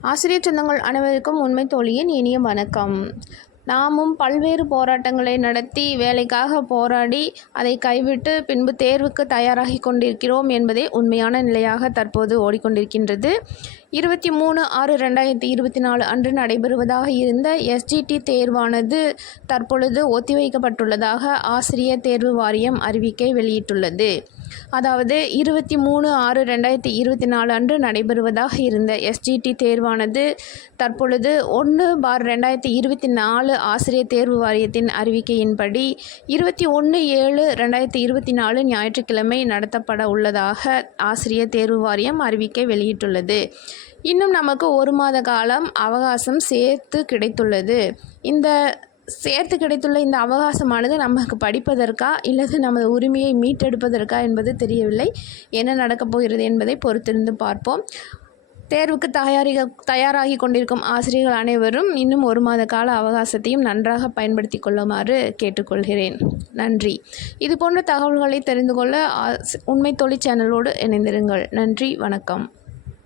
ஆசிரியர் சொந்தங்கள் அனைவருக்கும் உண்மை தோழியின் இனிய வணக்கம். நாமும் பல்வேறு போராட்டங்களை நடத்தி வேலைக்காக போராடி அதை கைவிட்டு பின்பு தேர்வுக்கு தயாராகி கொண்டிருக்கிறோம் என்பதே உண்மையான நிலையாக தற்போது ஓடிக்கொண்டிருக்கின்றது. இருபத்தி மூணு ஆறு ரெண்டாயிரத்தி இருபத்தி நாலு அன்று நடைபெறுவதாக இருந்த எஸ்ஜிடி தேர்வானது தற்பொழுது ஒத்திவைக்கப்பட்டுள்ளதாக ஆசிரியர் தேர்வு வாரியம் அறிவிக்கை வெளியிட்டுள்ளது. அதாவது இருபத்தி மூணு ஆறு ரெண்டாயிரத்தி இருபத்தி நாலு அன்று நடைபெறுவதாக இருந்த எஸ்ஜிடி தேர்வானது தற்பொழுது ஒன்று பார் ரெண்டாயிரத்தி இருபத்தி நாலு ஆசிரியர் தேர்வு வாரியத்தின் அறிவிக்கையின்படி இருபத்தி ஒன்று ஏழு ரெண்டாயிரத்தி இருபத்தி நாலு ஞாயிற்றுக்கிழமை நடத்தப்பட உள்ளதாக ஆசிரியர் தேர்வு வாரியம் அறிவிக்கை வெளியிட்டுள்ளது. இன்னும் நமக்கு ஒரு மாத காலம் அவகாசம் சேர்த்து கிடைத்துள்ளது. இந்த சேர்த்து கிடைத்துள்ள இந்த அவகாசமானது நமக்கு படிப்பதற்கா இல்லது நமது உரிமையை மீட்டெடுப்பதற்கா என்பது தெரியவில்லை. என்ன நடக்கப் போகிறது என்பதை பொறுத்திருந்து பார்ப்போம். தேர்வுக்கு தயாரிக தயாராகி கொண்டிருக்கும் ஆசிரியர்கள் அனைவரும் இன்னும் ஒரு மாத கால அவகாசத்தையும் நன்றாக பயன்படுத்தி கொள்ளுமாறு கேட்டுக்கொள்கிறேன். நன்றி. இது போன்ற தகவல்களை தெரிந்து கொள்ள ஆஸ்- உண்மை தொழில் சேனலோடு இணைந்திருங்கள். நன்றி. வணக்கம்.